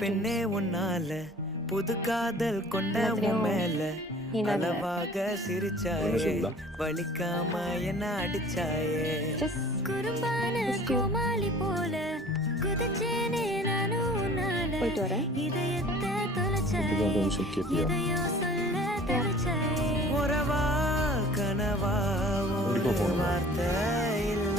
பெண்ணே உன்னால புது காதல் கொண்ட உன் மேல அளவாக சிரிச்சாயே வலிக்காம என்ன அடிச்சாயே குறும்பான கோமாளி போல குதிச்சேனே நானும் உன்னால இதயத்தை தொலைச்சாயே எதையோ சொல்ல தொலைச்சாயே உறவா கனவா ஒரு வார்த்தை இல்ல